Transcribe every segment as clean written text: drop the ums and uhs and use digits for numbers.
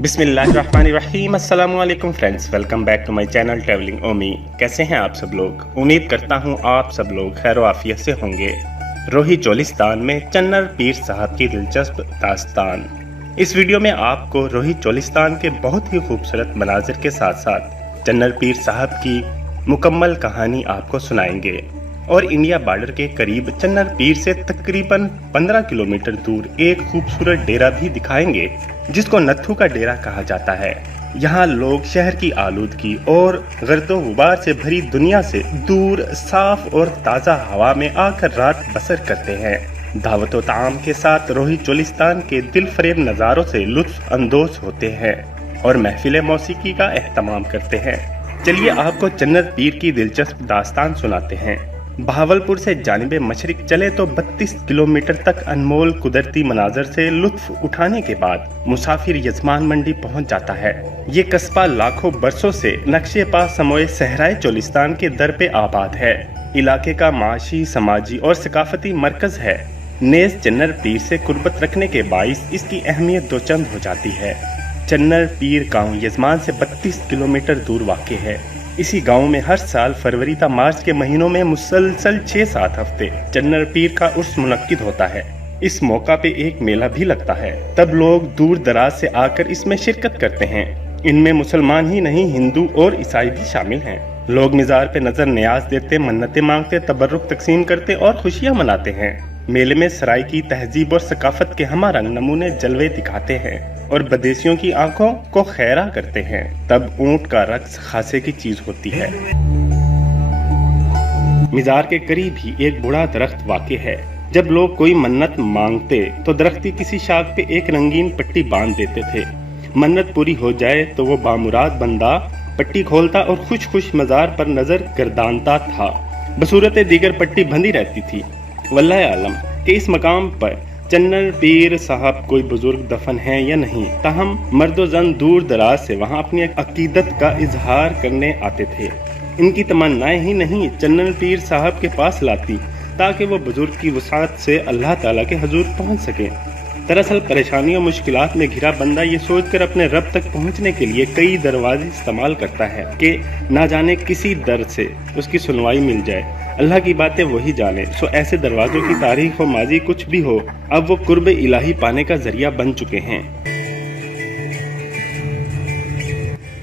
बिस्मिल्लाहिर्रहमानिर्रहीम। अस्सलाम वालेकुम friends, welcome back to my channel travelling Omi. कैसे हैं आप सब लोग? उम्मीद करता हूं आप सब लोग खैर व आफियत से होंगे। रोही चोलिस्तान में चन्नर पीर साहब की दिलचस्प दास्तान। इस वीडियो में आपको रोही चोलिस्तान के बहुत ही खूबसूरत मनाजिर के साथ साथ चन्नर पीर साहब की मुकम्मल कहानी आपको सुनाएंगे और इंडिया बॉर्डर के करीब चन्नर पीर से तकरीबन 15 किलोमीटर दूर एक खूबसूरत डेरा भी दिखाएंगे जिसको नत्थू का डेरा कहा जाता है। यहाँ लोग शहर की आलूदगी और गर्दो गुबार से भरी दुनिया से दूर साफ और ताज़ा हवा में आकर रात बसर करते हैं। दावत व ताम के साथ रोही चोलिस्तान के दिल फरेब नज़ारों से लुत्फ अंदोज होते हैं और महफिल मौसीकी का एहतमाम करते हैं। चलिए आपको चन्नर पीर की दिलचस्प दास्तान सुनाते हैं। बहावलपुर से जानिबे मशरिक चले तो 32 किलोमीटर तक अनमोल कुदरती मनाजर से लुत्फ उठाने के बाद मुसाफिर यजमान मंडी पहुंच जाता है। ये कस्बा लाखों बरसों से नक्शे पा समोए सहराए चोलिस्तान के दर पे आबाद है। इलाके का माशी, समाजी और सकाफती मरकज है। नेज़ चन्नर पीर से कुर्बत रखने के बाइस इसकी अहमियत दोचंद हो जाती है। चन्नर पीर गाँव यजमान से 32 किलोमीटर दूर वाक़ है। इसी गांव में हर साल फरवरी ता मार्च के महीनों में मुसलसल 6-7 हफ्ते चन्नर पीर का उर्स मुनक्किद होता है। इस मौका पे एक मेला भी लगता है। तब लोग दूर दराज से आकर इसमें शिरकत करते हैं। इनमें मुसलमान ही नहीं, हिंदू और ईसाई भी शामिल हैं। लोग मिजार पे नजर न्याज देते, मन्नतें मांगते, तबर्रुक तकसीम करते और खुशियां मनाते हैं। मेले में सराय की तहजीब और सकाफत के हमारंग नमूने जलवे दिखाते हैं और बदेसियों की आंखों को खैरा करते हैं। तब ऊंट का रक्स खासे की चीज होती है। मिजार के करीब ही एक बूढ़ा दरख्त वाक़े है। जब लोग कोई मन्नत मांगते तो दरख्त की किसी शाख पे एक रंगीन पट्टी बांध देते थे। मन्नत पूरी हो जाए तो वो बामुराद बंदा पट्टी खोलता और खुश खुश मजार पर नजर गर्दानता था। बसूरत दीगर पट्टी बंधी रहती थी। वल्लाह आलम कि इस मकाम पर चन्नर पीर साहब कोई बुजुर्ग दफन है या नहीं, ताहम मर्दो जन दूर दराज से वहाँ अपनी अकीदत का इजहार करने आते थे। इनकी तमन्नाएं ही नहीं चन्नर पीर साहब के पास लाती ताकि वो बुजुर्ग की वसात से अल्लाह ताला के हजूर पहुँच सके। दरअसल परेशानियों मुश्किलात में घिरा बंदा ये सोचकर अपने रब तक पहुँचने के लिए कई दरवाजे इस्तेमाल करता है कि ना जाने किसी दर से उसकी सुनवाई मिल जाए। अल्लाह की बातें वही जाने। सो ऐसे दरवाजों की तारीख हो, माजी कुछ भी हो, अब वो कुर्ब इलाही पाने का जरिया बन चुके हैं।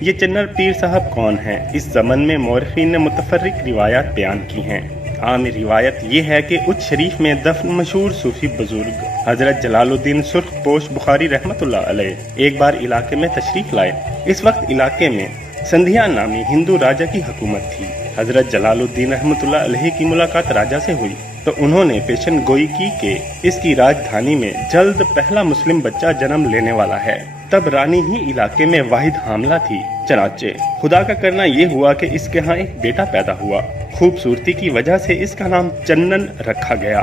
ये चन्नर पीर साहब कौन है? इस ज़मन में मौरखीन ने मुतफर्रिक रिवायात बयान की हैं। आम रिवायत ये है कि उच्च शरीफ में दफन मशहूर सूफी बुजुर्ग हजरत जलालुद्दीन सुर्ख पोश बुखारी रहमतुल्लाह अलैह एक बार इलाके में तशरीफ लाए। इस वक्त इलाके में संधिया नामी हिंदू राजा की हुकूमत थी। हजरत जलालुद्दीन रहमतुल्लाह अलैह की मुलाकात राजा से हुई तो उन्होंने पेशन गोई की कि इसकी राजधानी में जल्द पहला मुस्लिम बच्चा जन्म लेने वाला है। तब रानी ही इलाके में वाहिद हामला थी। चनाचे खुदा का करना ये हुआ कि इसके यहाँ एक बेटा पैदा हुआ। खूबसूरती की वजह से इसका नाम चन्नन रखा गया,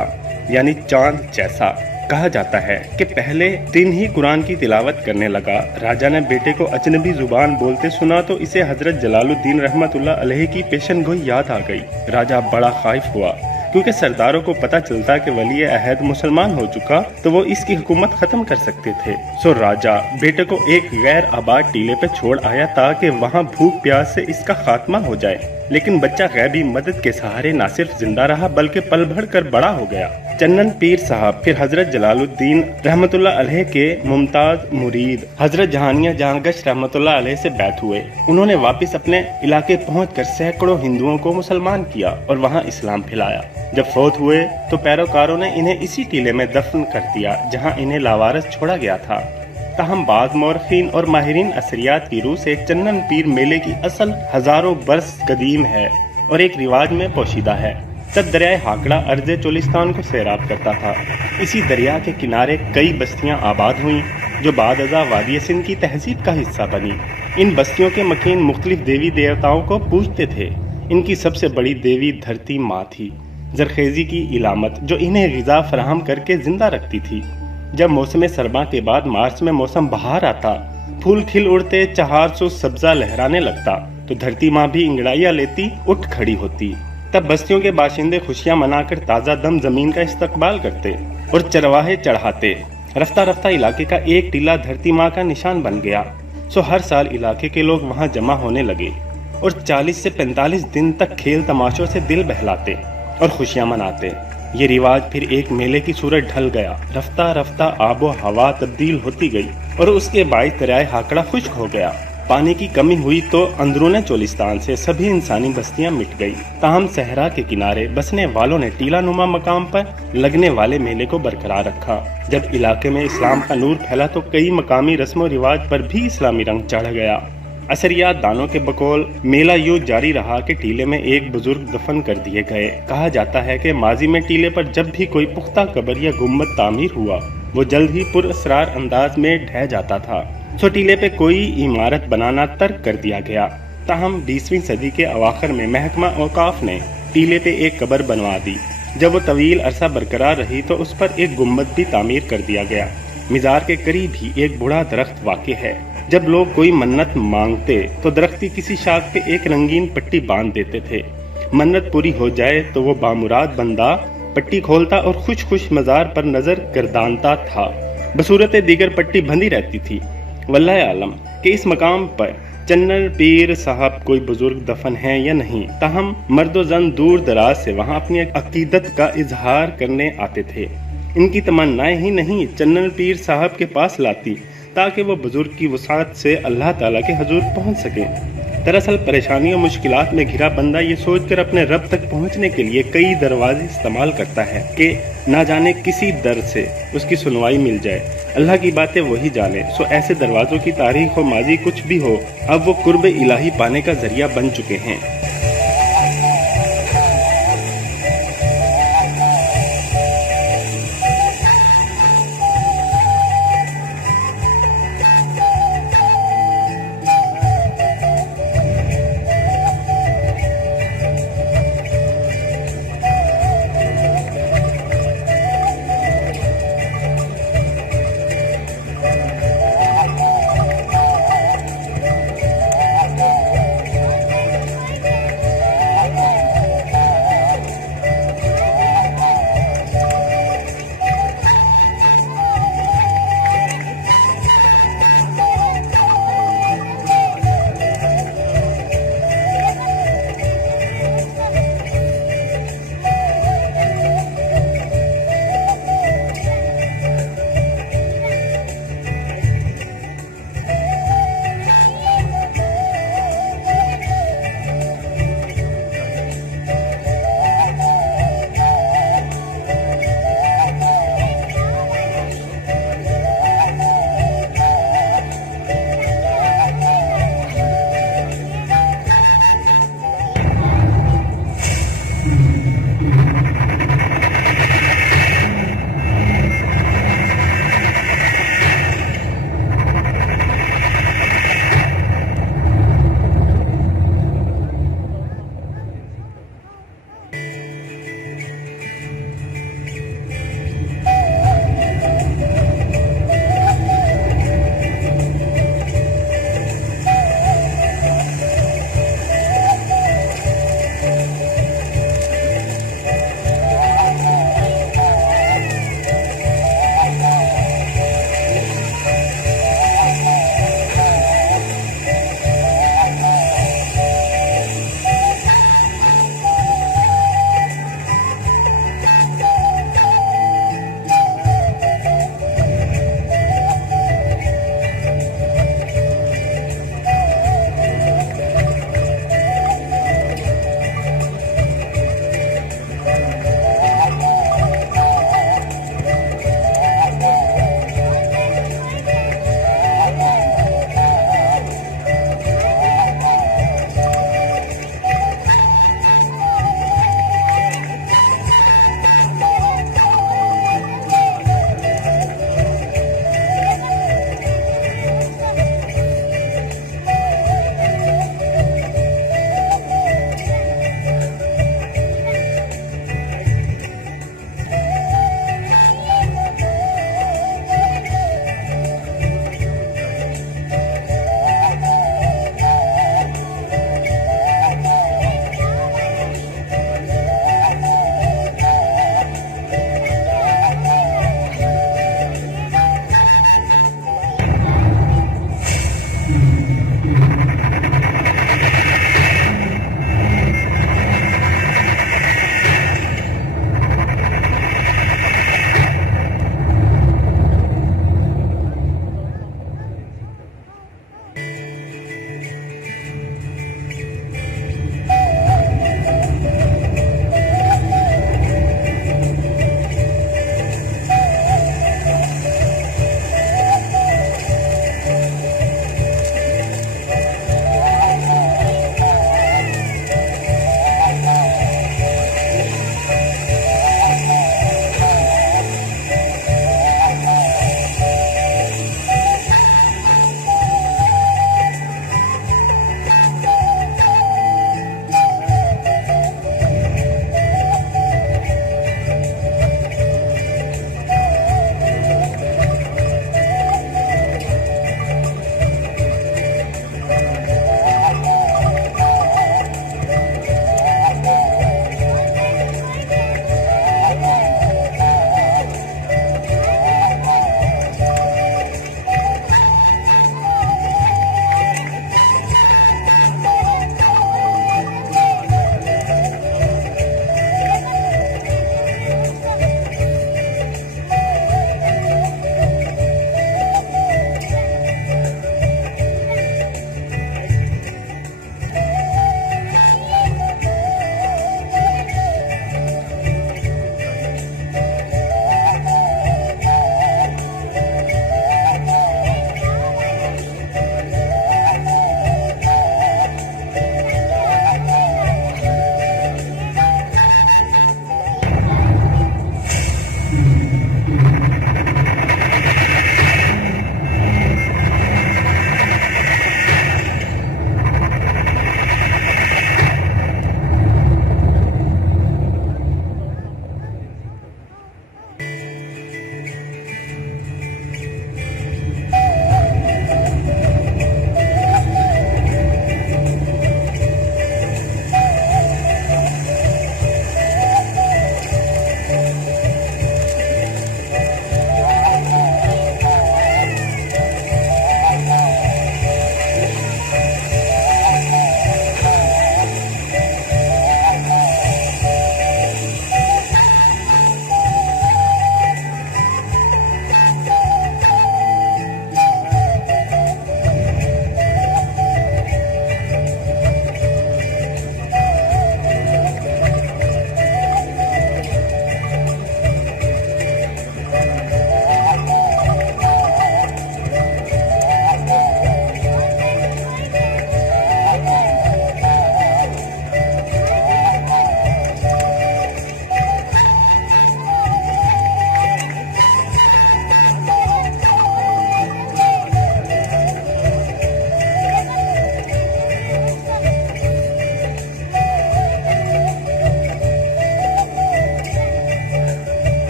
यानी चांद जैसा। कहा जाता है कि पहले दिन ही कुरान की तिलावत करने लगा। राजा ने बेटे को अजनबी जुबान बोलते सुना तो इसे हजरत जलालुद्दीन रहमतुल्लाह अलैह की पेशन गोई याद आ गई। राजा बड़ा खौफ हुआ क्योंकि सरदारों को पता चलता कि वली अहद मुसलमान हो चुका तो वो इसकी हुकूमत खत्म कर सकते थे। सो राजा बेटे को एक गैर आबाद टीले पे छोड़ आया ताकि वहाँ भूख प्यास से इसका खात्मा हो जाए। लेकिन बच्चा गैबी मदद के सहारे न सिर्फ जिंदा रहा बल्कि पल भर कर बड़ा हो गया। चन्नन पीर साहब फिर हजरत जलालुद्दीन रहमतुल्लाह अलैह के मुमताज मुरीद हजरत जहानिया जहांगश रहमतुल्लाह अलैह से बैत हुए। उन्होंने वापस अपने इलाके पहुंचकर सैकड़ों हिंदुओं को मुसलमान किया और वहां इस्लाम फैलाया। जब फौत हुए तो पैरोकारों ने इन्हें इसी टीले में दफन कर दिया जहां इन्हें लावारिस छोड़ा गया था। ताहम बाद मौरखीन और माहिरीन असरियात की रूह से चन्नन पीर मेले की असल हजारों बरस कदीम है और एक रिवाज में पोशीदा है। तब दरियाए हाकड़ा अर्ज़े चोलिस्तान को सैराब करता था। इसी दरिया के किनारे कई बस्तियां आबाद हुईं जो बाद अज़ा वादी सिंध की तहजीब का हिस्सा बनी। इन बस्तियों के मकीन मुख्तलिफ देवी देवताओं को पूजते थे। इनकी सबसे बड़ी देवी धरती माँ थी, जरखेजी की इलामत जो इन्हें ग़िज़ा फराहम करके जिंदा रखती थी। जब मौसम सरमा के बाद मार्च में मौसम बहार आता, फूल खिल उड़ते, चहार सो सब्जा लहराने लगता तो धरती माँ भी इंगड़ाइयाँ लेती उठ खड़ी होती। तब बस्तियों के बाशिंदे खुशियां मनाकर ताज़ा दम ज़मीन का इस्तकबाल करते और चरवाहे चढ़ाते। रफ्ता रफ्ता इलाके का एक टीला धरती माँ का निशान बन गया। सो हर साल इलाके के लोग वहाँ जमा होने लगे और 40 से 45 दिन तक खेल तमाशों से दिल बहलाते और खुशियाँ मनाते। ये रिवाज फिर एक मेले की सूरत ढल गया। रफ्ता रफ्ता आबो हवा तब्दील होती गई और उसके बाईस दरियाए हाकड़ा खुश्क हो गया। पानी की कमी हुई तो अंदरूने चोलिस्तान से सभी इंसानी बस्तियां मिट गई। ताहम सहरा के किनारे बसने वालों ने टीला नुमा मकाम पर लगने वाले मेले को बरकरार रखा। जब इलाके में इस्लाम का नूर फैला तो कई मकामी रस्म और रिवाज पर भी इस्लामी रंग चढ़ गया। असरियात दानों के बकौल मेला यूं जारी रहा कि टीले में एक बुजुर्ग दफन कर दिए गए। कहा जाता है कि माजी में टीले पर जब भी कोई पुख्ता कब्र या गुम्बद तामीर हुआ वो जल्द ही पुरअसरार अंदाज में ढह जाता था। सो टीले पे कोई इमारत बनाना तर्क कर दिया गया। ताहम 20वीं सदी के अवाखिर में महकमा औकाफ ने टीले पे एक कब्र बनवा दी। जब वो तवील अरसा बरकरार रही तो उस पर एक गुम्बद भी तामीर कर दिया गया। मिज़ार के करीब ही एक बूढ़ा दरख्त वाक़ है। जब लोग कोई मन्नत मांगते तो दरख्त की किसी शाख पे एक रंगीन पट्टी बांध देते थे। मन्नत पूरी हो जाए तो वो बामुराद बंदा पट्टी खोलता और खुश खुश मज़ार पर नजर गर्दानता था। बसूरत दीगर पट्टी बंधी रहती थी। वल्लाह आलम कि इस मकाम पर चन्नर पीर साहब कोई बुजुर्ग दफन है या नहीं। ताहम मर्द जन दूर दराज से वहाँ अपनी अकीदत का इजहार करने आते थे। इनकी तमन्नाएं ही नहीं चन्नर पीर साहब के पास लाती ताकि वो बुजुर्ग की वसात से अल्लाह ताला के हजूर पहुँच सके। दरअसल परेशानियों मुश्किलात में घिरा बंदा ये सोचकर अपने रब तक पहुँचने के लिए कई दरवाजे इस्तेमाल करता है कि ना जाने किसी दर से उसकी सुनवाई मिल जाए। अल्लाह की बातें वही जाने। सो ऐसे दरवाज़ों की तारीख हो माजी कुछ भी हो, अब वो कुर्ब इलाही पाने का जरिया बन चुके हैं।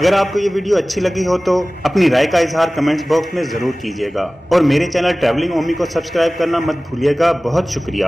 اگر آپ کو یہ ویڈیو اچھی لگی ہو تو اپنی رائے کا اظہار کمنٹس باکس میں ضرور کیجیے گا، اور میرے چینل ٹریولنگ اومی کو سبسکرائب کرنا مت بھولیے گا۔ بہت شکریہ۔